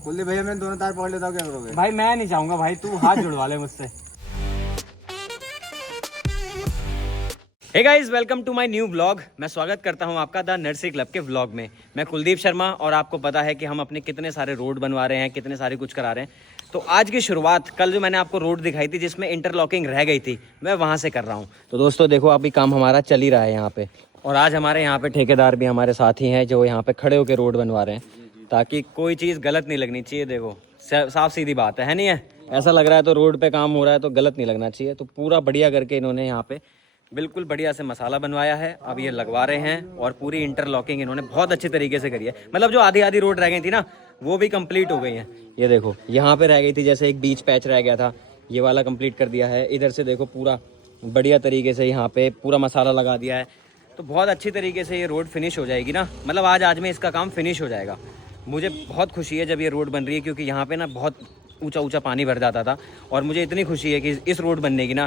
कुलदीप भैया मैं दोनों तार पकड़ लेता हूँ, क्या करोगे? भाई मैं नहीं चाहूंगा भाई, तू हाथ जुड़वा ले मुझसे। Hey guys, welcome to my new vlog. मैं स्वागत करता हूं आपका द नर्सरी क्लब के व्लॉग में। मैं कुलदीप शर्मा और आपको पता है कि हम अपने कितने सारे रोड बनवा रहे हैं, कितने सारे कुछ करा रहे हैं। तो आज की शुरुआत कल जो मैंने आपको रोड दिखाई थी जिसमें इंटरलॉकिंग रह गई थी, मैं वहां से कर रहा हूं। तो दोस्तों देखो, अभी काम हमारा चल ही रहा है यहाँ पे, और आज हमारे यहाँ पे ठेकेदार भी हमारे साथ ही हैं जो यहाँ पे खड़े होकर रोड बनवा रहे हैं, ताकि कोई चीज़ गलत नहीं लगनी चाहिए। देखो साफ सीधी बात है नहीं है? ऐसा लग रहा है तो रोड पे काम हो रहा है तो गलत नहीं लगना चाहिए। तो पूरा बढ़िया करके इन्होंने यहाँ पे बिल्कुल बढ़िया से मसाला बनवाया है। अब ये लगवा रहे हैं और पूरी इंटरलॉकिंग इन्होंने बहुत अच्छे तरीके से करी है। मतलब जो आधी आधी रोड रह गई थी ना, वो भी कंप्लीट हो गई है। ये देखो यहाँ पे रह गई थी, जैसे एक बीच पैच रह गया था, ये वाला कंप्लीट कर दिया है। इधर से देखो पूरा बढ़िया तरीके से यहाँ पे पूरा मसाला लगा दिया है। तो बहुत अच्छी तरीके से ये रोड फिनिश हो जाएगी ना, मतलब आज में इसका काम फिनिश हो जाएगा। मुझे बहुत खुशी है जब ये रोड बन रही है, क्योंकि यहाँ पे ना बहुत ऊंचा ऊंचा पानी भर जाता था, और मुझे इतनी खुशी है कि इस रोड बनने की ना,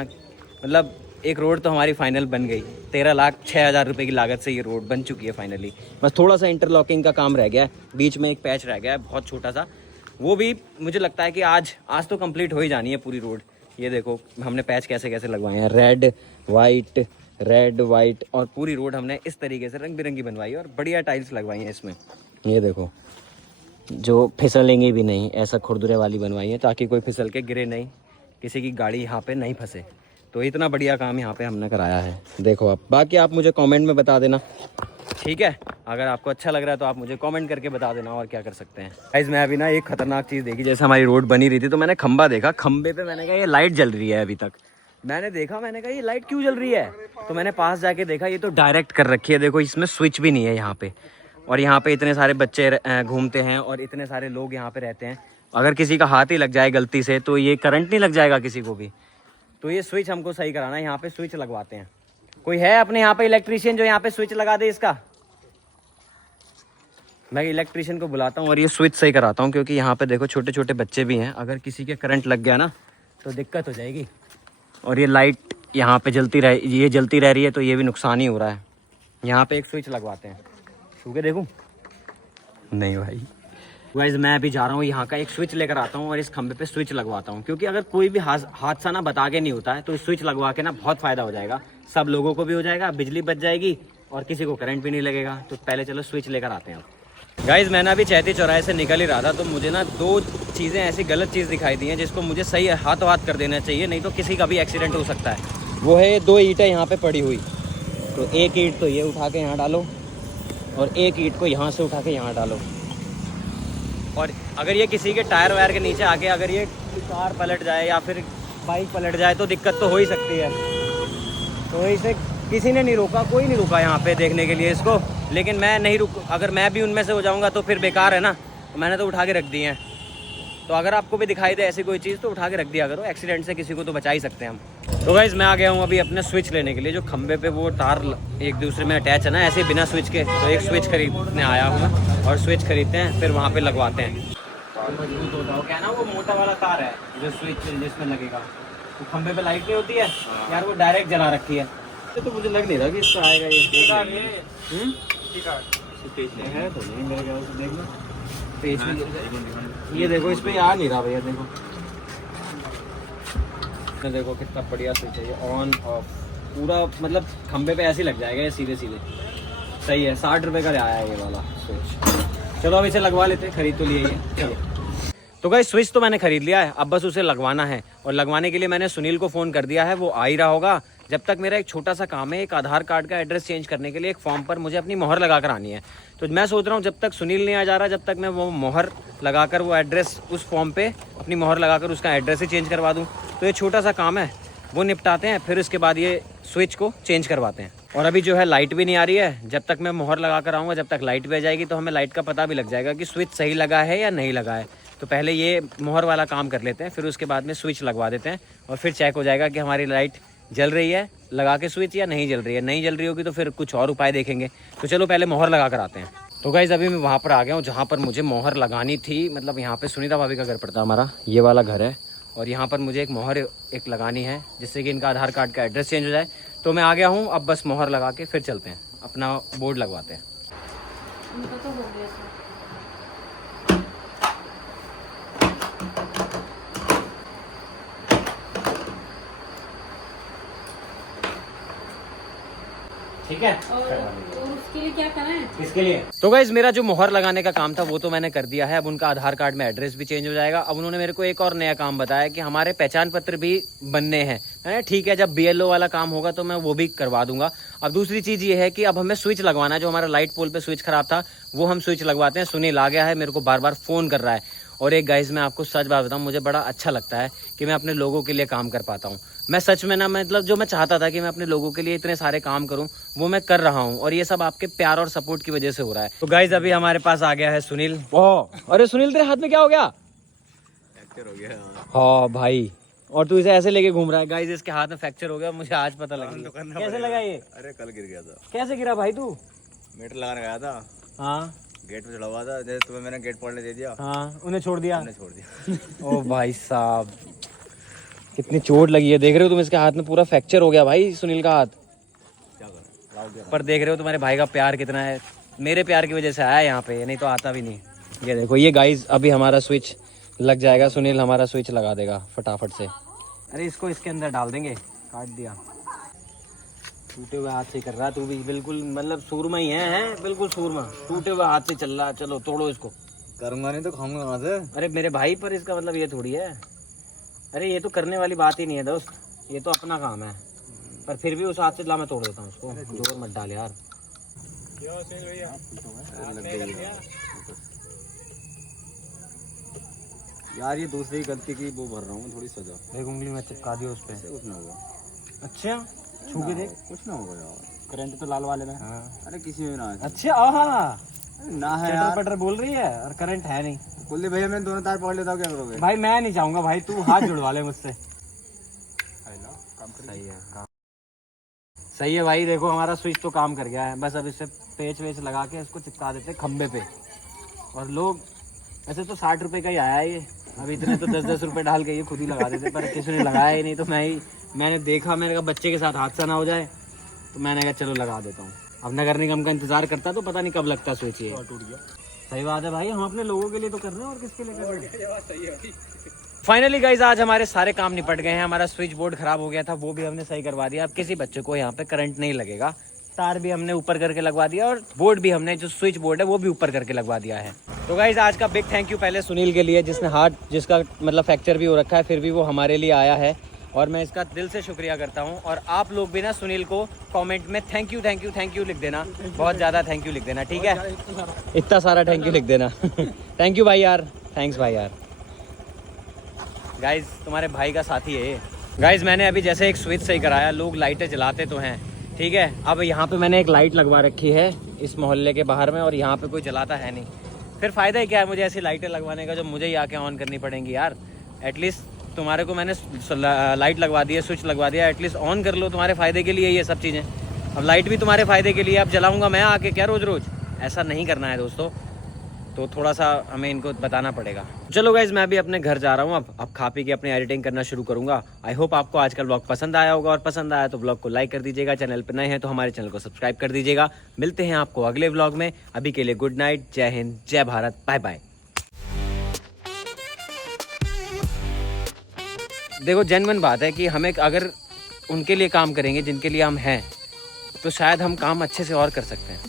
मतलब एक रोड तो हमारी फाइनल बन गई। 13,06,000 रुपये की लागत से ये रोड बन चुकी है फाइनली। बस थोड़ा सा इंटरलॉकिंग का काम रह गया है, बीच में एक पैच रह गया है बहुत छोटा सा, वो भी मुझे लगता है कि आज तो कंप्लीट हो ही जानी है पूरी रोड। ये देखो हमने पैच कैसे कैसे लगवाए हैं, रेड वाइट, और पूरी रोड हमने इस तरीके से रंग बिरंगी बनवाई है और बढ़िया टाइल्स लगवाई हैं इसमें। ये देखो जो फिसलेंगे भी नहीं, ऐसा खुरदुरे वाली बनवाई है ताकि कोई फिसल के गिरे नहीं, किसी की गाड़ी यहाँ पे नहीं फंसे। तो इतना बढ़िया काम यहाँ पे हमने कराया है। देखो आप, बाकी आप मुझे कमेंट में बता देना, ठीक है? अगर आपको अच्छा लग रहा है तो आप मुझे कमेंट करके बता देना, और क्या कर सकते हैं। गाइस मैं अभी ना एक खतरनाक चीज़ देखी, जैसे हमारी रोड बनी रही थी तो मैंने खंबा देखा, खंबे पे मैंने कहा ये लाइट जल रही है। अभी तक मैंने कहा ये लाइट क्यों जल रही है? तो मैंने पास जाके देखा, ये तो डायरेक्ट कर रखी है। देखो इसमें स्विच भी नहीं है यहाँ पे, और यहाँ पे इतने सारे बच्चे घूमते हैं और इतने सारे लोग यहाँ पे रहते हैं। अगर किसी का हाथ ही लग जाए गलती से तो ये करंट नहीं लग जाएगा किसी को भी। तो ये स्विच हमको सही कराना है, यहाँ पे स्विच लगवाते हैं। कोई है अपने यहाँ पे इलेक्ट्रीशियन जो यहाँ पे स्विच लगा दे इसका? मैं इलेक्ट्रीशियन को बुलाता हूँ और ये स्विच सही कराता हूँ, क्योंकि यहाँ पे देखो छोटे छोटे बच्चे भी हैं। अगर किसी के करंट लग गया ना तो दिक्कत हो जाएगी। और ये लाइट यहाँ पे जलती रह रही है तो ये भी नुकसान ही हो रहा है। यहाँ पे एक स्विच लगवाते हैं। छू के देखूँ? नहीं भाई। गाइस मैं अभी जा रहा हूँ, यहाँ का एक स्विच लेकर आता हूँ और इस खंबे पे स्विच लगवाता हूँ, क्योंकि अगर कोई भी हादसा ना बता के नहीं होता है तो स्विच लगवा के ना बहुत फ़ायदा हो जाएगा। सब लोगों को भी हो जाएगा, बिजली बच जाएगी और किसी को करंट भी नहीं लगेगा। तो पहले चलो स्विच लेकर आते हैं। गाइस मैंने अभी चैती चौराहे से निकल ही रहा था तो मुझे ना दो चीज़ें ऐसी गलत चीज़ दिखाई दी हैं जिसको मुझे सही हाथों हाथ कर देना चाहिए, नहीं तो किसी का भी एक्सीडेंट हो सकता है। वो है 2 ईंटें यहाँ पे पड़ी हुई। तो एक ईंट तो ये उठा के यहाँ डालो और एक ईंट को यहाँ से उठा के यहाँ डालो। और अगर ये किसी के टायर वायर के नीचे आके अगर ये कार पलट जाए या फिर बाइक पलट जाए तो दिक्कत तो हो ही सकती है। तो इसे किसी ने नहीं रोका, कोई नहीं रुका यहाँ पे देखने के लिए इसको, लेकिन मैं नहीं अगर मैं भी उनमें से हो जाऊँगा तो फिर बेकार है ना। तो मैंने तो उठा के रख दी हैं। तो अगर आपको भी दिखाई दे ऐसी कोई चीज़ तो उठा के रख दिया करो, एक्सीडेंट से किसी को तो बचा ही सकते हैं हम। तो गाइस मैं आ गया हूँ अभी अपने स्विच लेने के लिए। जो खंबे पे वो तार एक दूसरे में अटैच है ना ऐसे बिना स्विच के, तो एक स्विच खरीदने आया हूँ मैं, और स्विच खरीदते हैं फिर वहाँ पे लगवाते हैं। मजबूत होता हो क्या ना, वो मोटा वाला तार है जो स्विच जिसमें लगेगा। तो खंबे पे लाइट नहीं होती है यार, वो डायरेक्ट जला रखी है। तो मुझे लग नहीं रहा कि इसका आएगा ये। है तो नहीं मेरे ख्याल से, देखना पेज में ये देखो, इस पे आ नहीं रहा भैया। देखो कितना बढ़िया स्विच है ये, ऑन ऑफ पूरा, मतलब खंबे पे ऐसे ही लग जाएगा ये सीधे सीधे। सही है, 60 रुपये का आया है ये वाला स्विच। चलो अब इसे लगवा लेते हैं, खरीद तो लिया ही है। चलो तो गाइस स्विच तो मैंने खरीद लिया है, अब बस उसे लगवाना है। और लगवाने के लिए मैंने सुनील को फ़ोन कर दिया है, वो आ ही रहा होगा। जब तक मेरा एक छोटा सा काम है, एक आधार कार्ड का एड्रेस चेंज करने के लिए एक फॉर्म पर मुझे अपनी मोहर लगा कर आनी है। तो मैं सोच रहा हूँ जब तक सुनील नहीं आ जा रहा, जब तक मैं वो मोहर लगाकर वो एड्रेस उस फॉर्म पे अपनी मोहर लगाकर उसका एड्रेस ही चेंज करवा दूँ। तो ये छोटा सा काम है, वो निपटाते हैं, फिर उसके बाद ये स्विच को चेंज करवाते हैं। और अभी जो है लाइट भी नहीं आ रही है, जब तक मैं मोहर लगा कर आऊँगा जब तक लाइट भी आ जाएगी तो हमें लाइट का पता भी लग जाएगा कि स्विच सही लगा है या नहीं लगा है। तो पहले ये मोहर वाला काम कर लेते हैं, फिर उसके बाद में स्विच लगवा देते हैं, और फिर चेक हो जाएगा कि हमारी लाइट जल रही है लगा के स्विच या नहीं जल रही है। नहीं जल रही होगी तो फिर कुछ और उपाय देखेंगे। तो चलो पहले मोहर लगा कर आते हैं। तो गाइस अभी मैं वहाँ पर आ गया हूँ जहाँ पर मुझे मोहर लगानी थी। मतलब यहाँ पे सुनीता भाभी का घर पड़ता है हमारा, ये वाला घर है, और यहाँ पर मुझे एक मोहर एक लगानी है जिससे कि इनका आधार कार्ड का एड्रेस चेंज हो जाए। तो मैं आ गया हूँ, अब बस मोहर लगा के फिर चलते हैं, अपना बोर्ड लगवाते हैं। ठीक है। और उसके लिए क्या करना है? किसके लिए? तो गाइज मेरा जो मोहर लगाने का काम था वो तो मैंने कर दिया है। अब उनका आधार कार्ड में एड्रेस भी चेंज हो जाएगा। अब उन्होंने मेरे को एक और नया काम बताया कि हमारे पहचान पत्र भी बनने हैं। मैंने ठीक है, जब BLO वाला काम होगा तो मैं वो भी करवा दूंगा। अब दूसरी चीज ये है कि अब हमें स्विच लगवाना है। जो हमारा लाइट पोल पे स्विच खराब था वो हम स्विच लगवाते हैं। सुनील आ गया है, मेरे को बार बार फोन कर रहा है। और एक गाइज मैं आपको सच बात बताऊं, मुझे बड़ा अच्छा लगता है कि मैं अपने लोगों के लिए काम कर पाता हूं। मैं सच में ना, मतलब जो मैं चाहता था कि मैं अपने लोगों के लिए इतने सारे काम करूं वो मैं कर रहा हूं, और ये सब आपके प्यार और सपोर्ट की वजह से हो रहा है। तो गाइज अभी हमारे पास आ गया है सुनील। ओह अरे सुनील, तेरे हाथ में क्या हो गया? फ्रैक्चर हो गया। हाँ भाई, और तू इसे ऐसे लेके घूम रहा है। गाइज इसके हाथ में फ्रैक्चर हो गया, मुझे आज पता लग गया। कैसे लगा ये? अरे कल गिर गया था। कैसे गिरा भाई तू? मीटर लगाने गया था, हाँ गेट पे चढ़ा हुआ था, जैसे तुम्हें मैंने गेट पॉइंट दे दिया, हाँ, उन्हें छोड़ दिया। हमने छोड़ दिया। ओ भाई साहब, कितनी चोट लगी है। देख रहे हो तुम, इसके हाथ में पूरा फ्रैक्चर हो गया भाई सुनील का हाथ। क्या करें, पर देख रहे हो तुम्हारे भाई का प्यार कितना है। मेरे प्यार की वजह से आया यहाँ पे, नहीं तो आता भी नहीं। ये देखो, ये गाइज अभी हमारा स्विच लग जाएगा। सुनील हमारा स्विच लगा देगा फटाफट से। अरे इसको इसके अंदर डाल देंगे। काट दिया। टूटे हुए हाथ से कर रहा तू भी, बिल्कुल मतलब सूरमा ही है बिल्कुल सूरमा। टूटे हुए हाथ से चल रहा। चलो तोड़ो इसको। करूंगा नहीं तो खाऊंगा कहाँ से? अरे मेरे भाई, पर इसका मतलब ये थोड़ी है। अरे ये तो करने वाली बात ही नहीं है दोस्त, ये तो अपना काम है। पर फिर भी उस हाथ से ला, मैं तोड़ देता हूँ उसको। जोर मत डाल यार। यार ये दूसरी गलती की वो भर रहा हूँ, थोड़ी सजा। देख उंगली में चिपका दिया उस पे। कुछ ना होगा। अच्छा, छू के देख। कुछ ना होगा यार। करंट तो लाल वाले में। हाँ। अरे किसी में ना है। अच्छा, आहा, ना है चटर यार। पटर बोल रही है और करंट है नहीं। कुल्ली भैया मैं दोनों तार पकड़ लेता हूँ, क्या करोगे? भाई मैं नहीं चाहूंगा भाई, तू हाथ जुड़वा ले मुझसे। सही है, सही है भाई। देखो हमारा स्विच तो काम कर गया है। बस अब इससे पेच वेच लगा के इसको चिपका देते हैं खंबे पे। और लोग वैसे तो 60 रुपए का ही आया है ये। अभी इतने तो 10-10 रुपए डाल के ये खुद ही लगा देते, पर किसी ने लगाया ही नहीं। तो मैंने देखा, मैंने कहा बच्चे के साथ हादसा ना हो जाए, तो मैंने कहा चलो लगा देता हूँ। अब नगर निगम का इंतजार करता तो पता नहीं कब लगता स्विच ये। टूट गया। सही बात है भाई, हम अपने लोगों के लिए तो कर रहे हैं, और किसके लिए कर रहे हैं। फाइनली गाइज आज हमारे सारे काम निपट गए हैं। हमारा स्विच बोर्ड खराब हो गया था, वो भी हमने सही करवा दिया। अब किसी बच्चे को यहाँ पे करंट नहीं लगेगा। तार भी हमने ऊपर करके लगवा दिया, और बोर्ड भी हमने, जो स्विच बोर्ड है वो भी ऊपर करके लगवा दिया है। तो गाइज आज का बिग थैंक यू पहले सुनील के लिए, जिसने जिसका मतलब फ्रैक्चर भी हो रखा है, फिर भी वो हमारे लिए आया है, और मैं इसका दिल से शुक्रिया करता हूँ। और आप लोग भी ना सुनील को कमेंट में थैंक यू लिख देना। बहुत ज़्यादा थैंक यू लिख देना, ठीक है? इतना सारा थैंक यू लिख देना। थैंक यू भाई यार, थैंक्स भाई यार। गाइज तुम्हारे भाई का साथी है ये। गाइज मैंने अभी जैसे एक स्विच सही कराया, लोग लाइटें जलाते तो हैं, ठीक है? अब यहाँ पे मैंने एक लाइट लगवा रखी है इस मोहल्ले के बाहर में, और यहाँ पे कोई जलाता है नहीं। फिर फ़ायदा ही क्या है मुझे ऐसी लाइटें लगवाने का, जो मुझे ही आके ऑन करनी पड़ेंगी यार। एटलीस्ट तुम्हारे को मैंने लाइट लगवा दी है, स्विच लगवा दिया, एटलीस्ट ऑन कर लो, तुम्हारे फ़ायदे के लिए ये सब चीज़ें। अब लाइट भी तुम्हारे फ़ायदे के लिए। अब जलाऊँगा मैं आके क्या रोज़ रोज़? ऐसा नहीं करना है दोस्तों। तो थोड़ा सा हमें इनको बताना पड़ेगा। चलो गाइज मैं भी अपने घर जा रहा हूँ। अब खा पी के अपनी एडिटिंग करना शुरू करूँगा। आई होप आपको आज का व्लॉग पसंद आया होगा, और पसंद आया तो व्लॉग को लाइक कर दीजिएगा। चैनल पर नए हैं तो हमारे चैनल को सब्सक्राइब कर दीजिएगा। मिलते हैं आपको अगले व्लॉग में। अभी के लिए गुड नाइट, जय हिंद, जय भारत, बाय बाय। देखो जेन्युइन बात है कि हमें अगर उनके लिए काम करेंगे जिनके लिए हम हैं, तो शायद हम काम अच्छे से और कर सकते हैं।